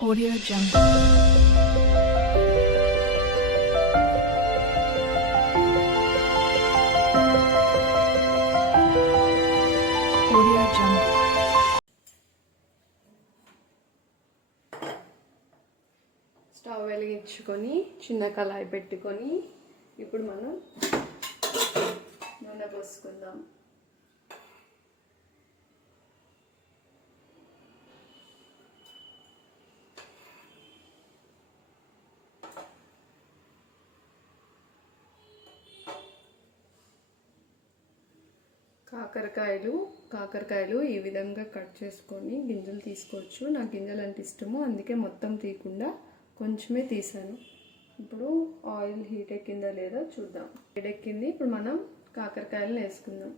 Audio Jungle. Audio Jungle. Stove వెలిగించుకొని చిన్న కళాయి పెట్టుకొని ఇప్పుడు మనం నూనె పోసుకుందాం కాకరకాయలు కాకరకాయలు ఈ విధంగా కట్ చేసుకొని గింజలు తీసుకోవచ్చు. నాకు గింజలు అంటే ఇష్టము అందుకే మొత్తం తీయకుండా కొంచెమే తీసాను. ఇప్పుడు ఆయిల్ హీట్ ఎక్కిందా లేదా చూద్దాం. హీట్ ఎక్కింది. ఇప్పుడు మనం కాకరకాయలను వేసుకుందాం.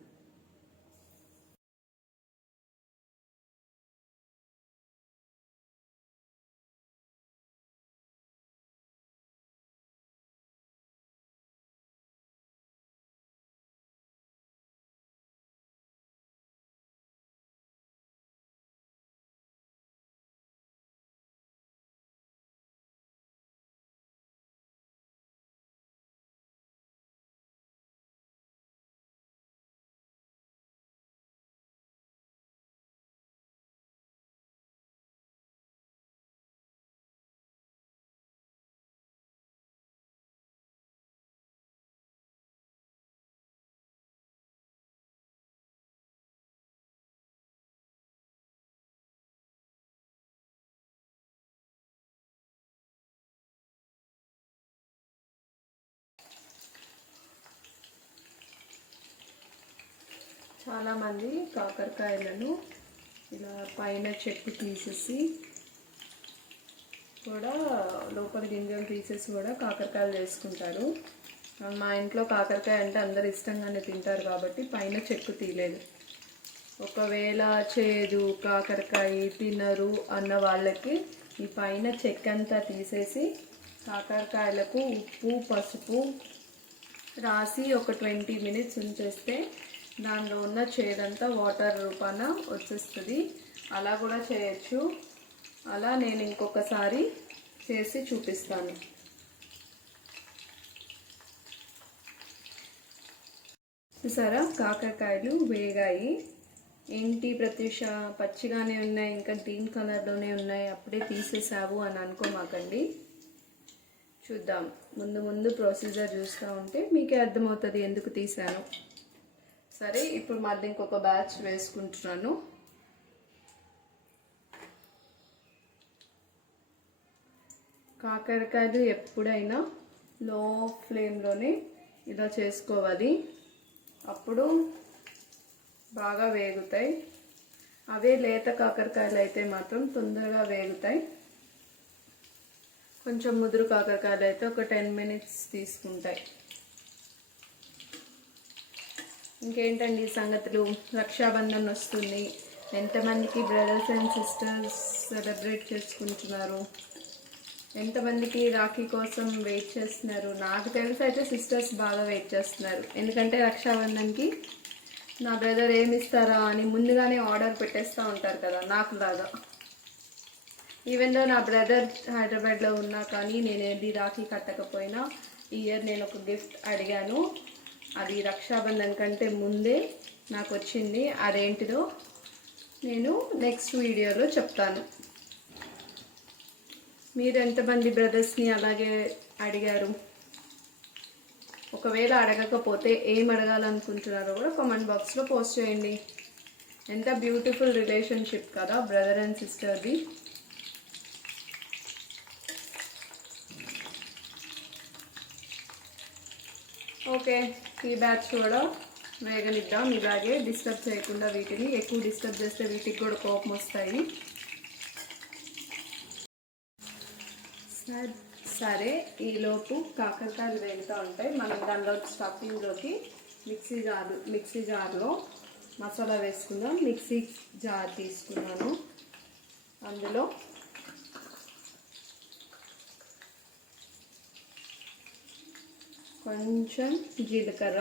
చాలామంది కాకరకాయలను ఇలా పైన చెట్టు తీసేసి కూడా లోపల గింజలు తీసేసి కూడా కాకరకాయలు చేసుకుంటారు మా ఇంట్లో కాకరకాయ అంటే అందరు ఇష్టంగానే తింటారు కాబట్టి పైన చెక్కు తీయలేదు. ఒకవేళ చేదు కాకరకాయ తినరు అన్న వాళ్ళకి ఈ పైన చెక్కంతా తీసేసి కాకరకాయలకు ఉప్పు పసుపు రాసి ఒక ట్వంటీ మినిట్స్ ఉంచేస్తే దానిలో ఉన్న చేదంతా వాటర్ రూపాన వచ్చేస్తుంది. అలా కూడా చేయొచ్చు. అలా నేను ఇంకొకసారి చేసి చూపిస్తాను. చూసారా? కాకరకాయలు వేగాయి. ఏంటి ప్రత్యూష? పచ్చిగానే ఉన్నాయి ఇంకా గ్రీన్ కలర్లోనే ఉన్నాయి. అప్పుడే తీసేసావు అని అనుకోమాకండి. చూద్దాం. ముందు ముందు ప్రొసీజర్ చూస్తూ ఉంటే మీకే అర్థమవుతుంది ఎందుకు తీసాను. సరే ఇప్పుడు మళ్ళీ ఇంకొక బ్యాచ్ వేసుకుంటున్నాను. కాకరకాయలు ఎప్పుడైనా లో ఫ్లేమ్లోనే ఇలా చేసుకోవాలి. అప్పుడు బాగా వేగుతాయి. అవే లేత కాకరకాయలు అయితే మాత్రం తొందరగా వేగుతాయి. కొంచెం ముదురు కాకరకాయలు అయితే ఒక టెన్ మినిట్స్ తీసుకుంటాయి. ఇంకేంటండి ఈ సంగతులు? రక్షాబంధన్ వస్తుంది. ఎంతమందికి బ్రదర్స్ అండ్ సిస్టర్స్ సెలబ్రేట్ చేసుకుంటున్నారు? ఎంతమందికి రాఖీ కోసం వెయిట్ చేస్తున్నారు? నాకు తెలిసి అయితే సిస్టర్స్ బాగా వెయిట్ చేస్తున్నారు. ఎందుకంటే రక్షాబంధన్కి నా బ్రదర్ ఏమి ఇస్తారా అని ముందుగానే ఆర్డర్ పెట్టేస్తూ ఉంటారు కదా నాకు లాగా ఈవెన్ దో నా బ్రదర్ హైదరాబాద్లో ఉన్నా కానీ నేను ఏది రాఖీ కట్టకపోయినా ఈ ఇయర్ నేను ఒక గిఫ్ట్ అడిగాను. అది రక్షాబంధన్ కంటే ముందే నాకు వచ్చింది అదేంటిదో నేను నెక్స్ట్ వీడియోలో చెప్తాను. మీరు ఎంతమంది బ్రదర్స్ని అలాగే అడిగారు? ఒకవేళ అడగకపోతే ఏం అడగాలనుకుంటున్నారో కూడా కామెంట్ బాక్స్లో పోస్ట్ చేయండి. ఎంత బ్యూటిఫుల్ రిలేషన్షిప్ కదా బ్రదర్ అండ్ సిస్టర్ది. ఓకే. ఈ బ్యాచ్ కూడా వేగనిద్దాం ఇలాగే డిస్టర్బ్ చేయకుండా వీటిని ఎక్కువ డిస్టర్బ్ చేస్తే వీటికి కూడా కోపం వస్తాయి. సరే ఈలోపు కాకరకాయలు వేగుతూ ఉంటాయి. మనం దానిలో స్టఫింగ్లోకి మిక్సీ జార్ మిక్సీ జార్లో మసాలా వేసుకుందాం. మిక్సీ జార్ తీసుకున్నాను. అందులో కొంచెం జీలకర్ర.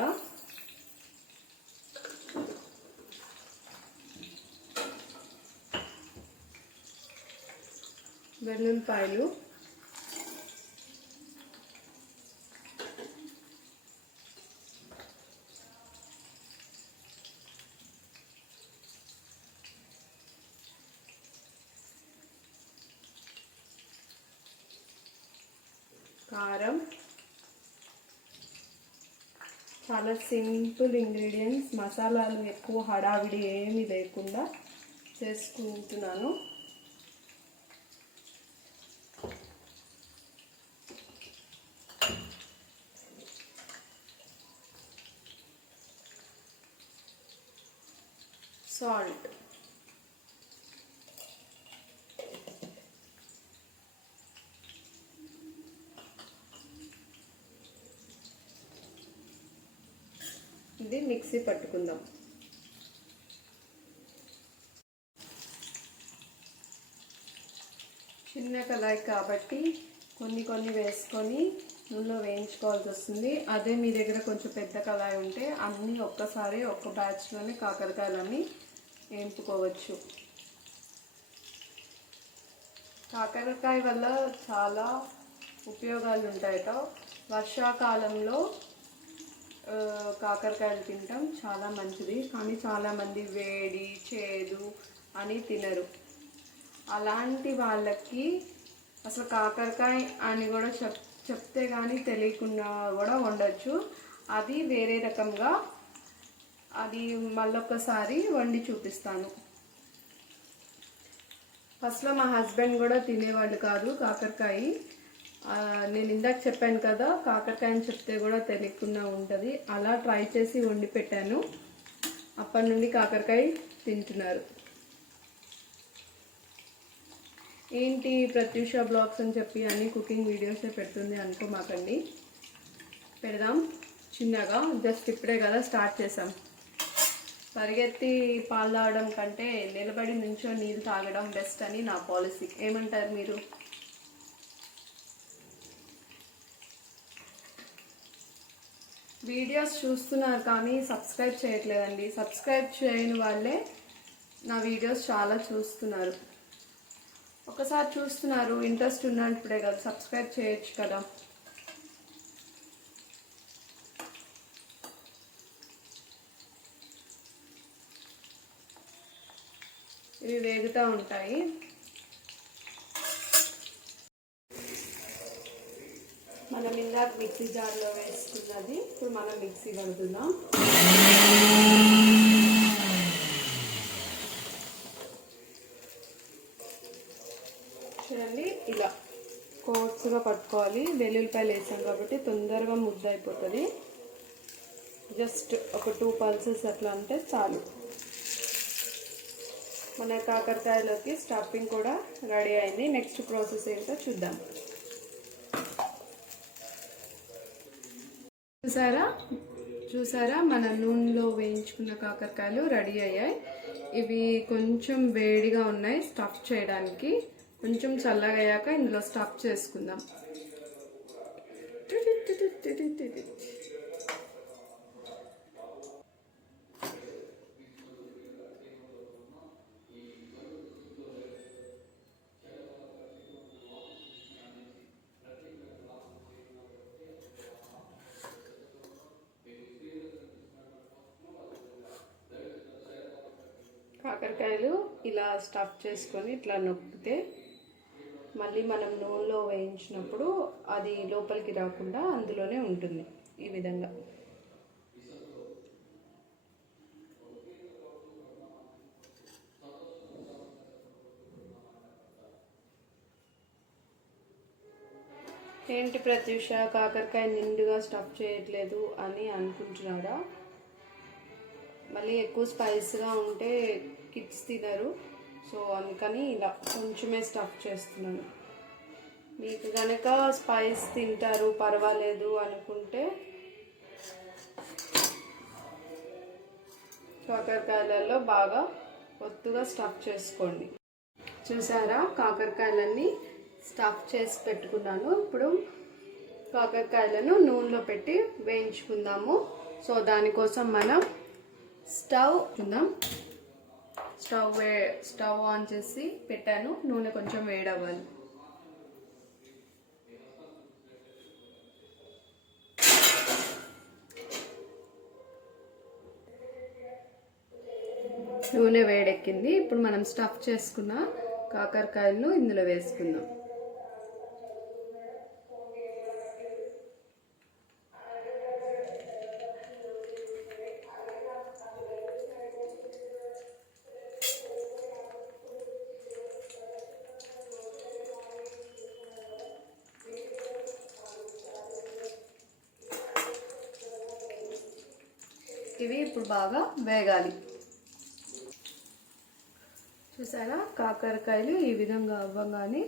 వెల్లుల్లిపాయలు కారం చాలా సింపుల్ ఇంగ్రీడియంట్స్ మసాలాలు ఎక్కువ హడావిడి ఏమీ లేకుండా చేసుకుంటున్నాను. సాల్ట్. మిక్సీ పట్టుకుందాం. చిన్న కళాయి కాబట్టి కొన్ని కొన్ని వేసుకొని నూనెలో వేయించుకోవాల్సి వస్తుంది. అదే మీ దగ్గర కొంచెం పెద్ద కళాయి ఉంటే అన్నీ ఒక్కసారి ఒక్క బ్యాచ్లోనే కాకరకాయలన్నీ వేయించుకోవచ్చు. కాకరకాయ వల్ల చాలా ఉపయోగాలు ఉంటాయట. వర్షాకాలంలో కాకరకాయలు తింటాం. చాలా మంచిది. కానీ చాలామంది వేడి చేదు అని తినరు. అలాంటి వాళ్ళకి అసలు కాకరకాయ అని కూడా చెప్ చెప్తే కానీ తెలియకుండా కూడా ఉండొచ్చు అది వేరే రకంగా అది మళ్ళొక్కసారి వండి చూపిస్తాను. ఫస్ట్లో మా హస్బెండ్ కూడా తినేవాళ్ళు కాదు కాకరకాయ. నేను ఇందాక చెప్పాను కదా కాకరకాయ అని చెప్తే కూడా తెలియకుండా ఉంటుంది. అలా ట్రై చేసి వండి పెట్టాను. అప్పటి నుండి కాకరకాయ తింటున్నారు. ఏంటి ప్రత్యూష బ్లాగ్స్ అని చెప్పి అన్ని కుకింగ్ వీడియోసే పెడుతుంది అనుకోమాకండి పెడదాం. చిన్నగా జస్ట్ ఇప్పుడే కదా స్టార్ట్ చేసాం పరిగెత్తి పాలు తాగడం కంటే నిలబడి నుంచో నీళ్ళు తాగడం బెస్ట్ అని నా పాలసీ. ఏమంటారు మీరు? వీడియోస్ చూస్తున్నారు కానీ సబ్స్క్రైబ్ చేయట్లేదండి. సబ్స్క్రైబ్ చేయని వాళ్ళే నా వీడియోస్ చాలా చూస్తున్నారు. ఒకసారి చూస్తున్నారు ఇంట్రెస్ట్ ఉన్నప్పుడే కదా సబ్స్క్రైబ్ చేయొచ్చు కదా. ఇవి వేగుతూ ఉంటాయి. మనం ఇందాక మిక్సీ జార్లో వేసుకున్నది ఇప్పుడు మనం మిక్సీ కడుతున్నాం చూడండి ఇలా కోర్సుగా పట్టుకోవాలి. వెల్లుల్లిపాయలు వేసాం కాబట్టి తొందరగా ముద్ద అయిపోతుంది. జస్ట్ ఒక టూ పల్సెస్ అట్లా అంటే చాలు. మన కాకరకాయలోకి స్టఫింగ్ కూడా రెడీ అయింది. నెక్స్ట్ ప్రాసెస్ ఏంటో చూద్దాం. చూసారా? చూసారా? మన నూనెలో వేయించుకున్న కాకరకాయలు రెడీ అయ్యాయి. ఇవి కొంచెం వేడిగా ఉన్నాయి స్టఫ్ చేయడానికి. కొంచెం చల్లగా అయ్యాక ఇందులో స్టఫ్ చేసుకుందాం. కాకరకాయలు ఇలా స్టఫ్ చేసుకొని ఇట్లా నొక్కితే మళ్ళీ మనం నూనెలో వేయించినప్పుడు అది లోపలికి రాకుండా అందులోనే ఉంటుంది ఈ విధంగా. ఏంటి ప్రత్యూష? కాకరకాయ నిండుగా స్టఫ్ చేయట్లేదు అని అనుకుంటున్నారా? మళ్ళీ ఎక్కువ స్పైస్గా ఉంటే కిడ్స్ తినరు. సో అందుకని ఇలా కొంచెమే స్టఫ్ చేస్తున్నాను. మీకు కనుక స్పైస్ తింటారు పర్వాలేదు అనుకుంటే కాకరకాయలలో బాగా ఒత్తుగా స్టఫ్ చేసుకోండి. చూసారా? కాకరకాయలన్నీ స్టఫ్ చేసి పెట్టుకున్నాను. ఇప్పుడు కాకరకాయలను నూనెలో పెట్టి వేయించుకుందాము. సో దానికోసం మనం స్టవ్ ఉందాం. స్టవ్ వే స్టవ్ ఆన్ చేసి పెట్టాను. నూనె కొంచెం వేడవ్వాలి. నూనె వేడెక్కింది. ఇప్పుడు మనం స్టఫ్ చేసుకున్న కాకరకాయలను ఇందులో వేసుకుందాం. ఇవి ఇప్పుడు బాగా వేగాలి. చూసారా? కాకరకాయలు ఈ విధంగా అవ్వగానే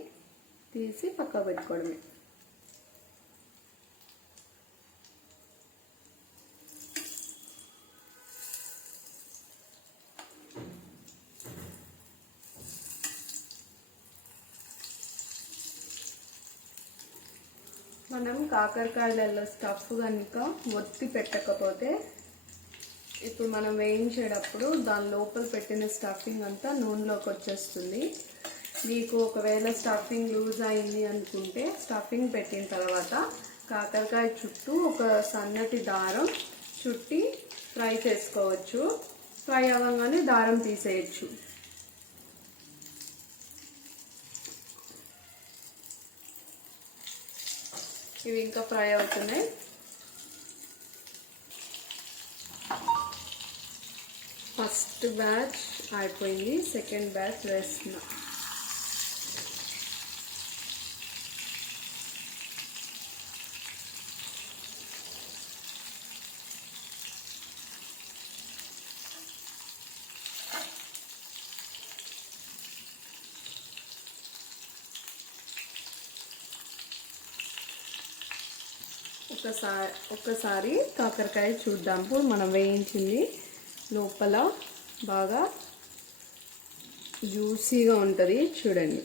తీసి పక్క పెట్టుకోవడమే. మనం కాకరకాయలలో స్టఫ్ కనుక ఒత్తి పెట్టకపోతే ఇప్పుడు మనం వేయించేటప్పుడు దాని లోపల పెట్టిన స్టఫింగ్ అంతా నూనెలోకి వచ్చేస్తుంది. మీకు ఒకవేళ స్టఫింగ్ లూజ్ అయింది అనుకుంటే స్టఫింగ్ పెట్టిన తర్వాత కాకరకాయ చుట్టూ ఒక సన్నటి దారం చుట్టి ఫ్రై చేసుకోవచ్చు. ఫ్రై అవ్వగానే దారం తీసేయచ్చు. ఇవి ఇంకా ఫ్రై అవుతున్నాయి. ఫస్ట్ బ్యాచ్ అయిపోయింది సెకండ్ బ్యాచ్ వేస్తున్నా ఒకసారి ఒకసారి కాకరకాయ చూద్దాం. ఇప్పుడు మనం వేయించింది లోపల బాగా జ్యూసీగా ఉంటుంది చూడండి.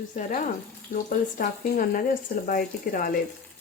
చూసారా? లోపల స్టఫింగ్ అన్నది అసలు బయటికి రాలేదు.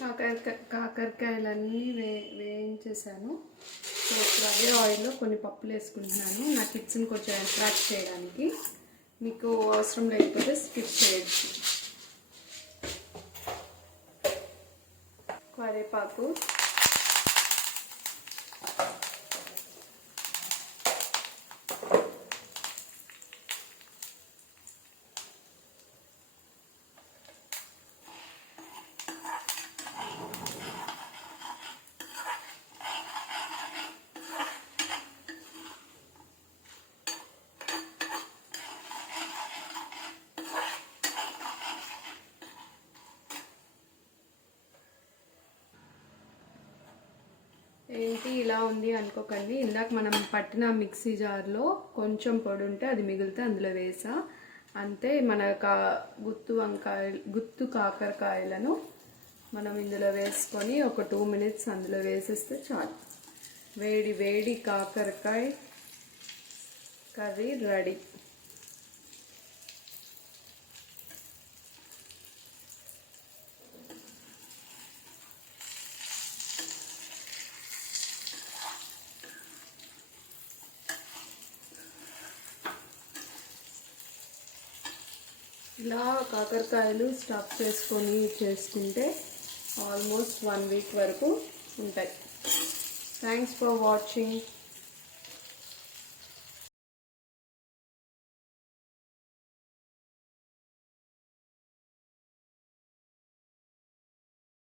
కాకరకాయ కాకరకాయలన్నీ వే వేయించేసాను. సో ఇప్పుడు అదే ఆయిల్లో కొన్ని పప్పులు వేసుకుంటున్నాను. నా కిడ్స్ని కొంచెం అట్రాక్ట్ చేయడానికి. మీకు అవసరం లేకపోతే స్కిప్ చేయొచ్చు. కరివేపాకు. ఏంటి ఇలా ఉంది అనుకోకండి. ఇందాక మనం పట్టిన మిక్సీ జార్లో కొంచెం పొడి ఉంటే అది మిగిలితే అందులో వేసా. అంతే మన కా గుత్తు వంకాయ గుత్తు కాకరకాయలను మనం ఇందులో వేసుకొని ఒక టూ మినిట్స్ అందులో వేసేస్తే చాలు. వేడి వేడి కాకరకాయ కర్రీ రెడీ. ఇలా కాకరకాయలు స్టఫ్ చేసుకొని చేసుకుంటే ఆల్మోస్ట్ వన్ వీక్ వరకు ఉంటాయి. Thanks for watching